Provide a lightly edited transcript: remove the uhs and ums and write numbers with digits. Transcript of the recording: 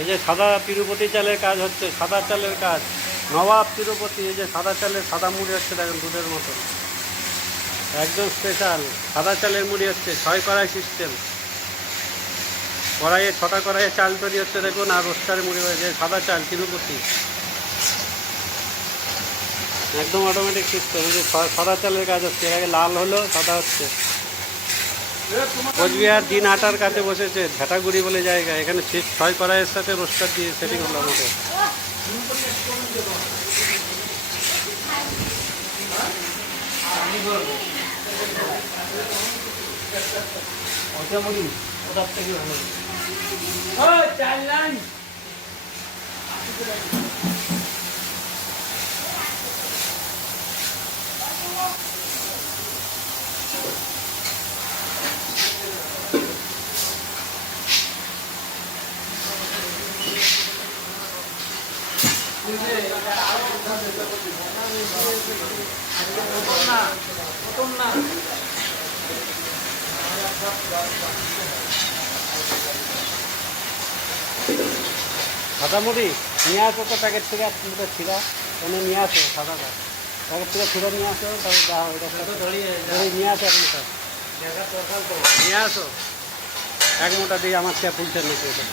এই যে সাদা তিরুপতি চালের কাজ হচ্ছে, সাদা চালের কাজ, নবাব তিরুপতি। এই যে সাদা চালের সাদা মুড়ি হচ্ছে, দেখেন দুধের মতো, একদম স্পেশাল সাদা চালের মুড়ি হচ্ছে। 6 কড়াই সিস্টেম, কড়াইয়ে 6টা কড়াইয়ে চাল তৈরি হচ্ছে দেখুন, আর রোস্টারে মুড়ি হয়েছে। সাদা চাল তিরুপতি, একদম অটোমেটিক সিস্টেম। এই যে সাদা চালের কাজ হচ্ছে, এর আগে লাল হলো, সাদা হচ্ছে। কোচবিহার দিন আটার কাছে বসেছে, ঝাঁটাগুড়ি বলে জায়গা। এখানে 6 কড়াইয়ের সাথে রোস্টার দিয়ে সেটিং হলো আমাদের। সাদা মুড়ি নিয়ে আসো তো প্যাকেট থেকে, এক মুঠো ছিঁড়া এনে নিয়ে আসো, সাদাটা প্যাকেট থেকে ছিঁড়ে নিয়ে আসো, তারপর যা হয় নিয়ে আসো, এক মুঠো নিয়ে আসো, এক মুঠা দিয়ে আমার চেয়ে ফুলছে নাকি এটা।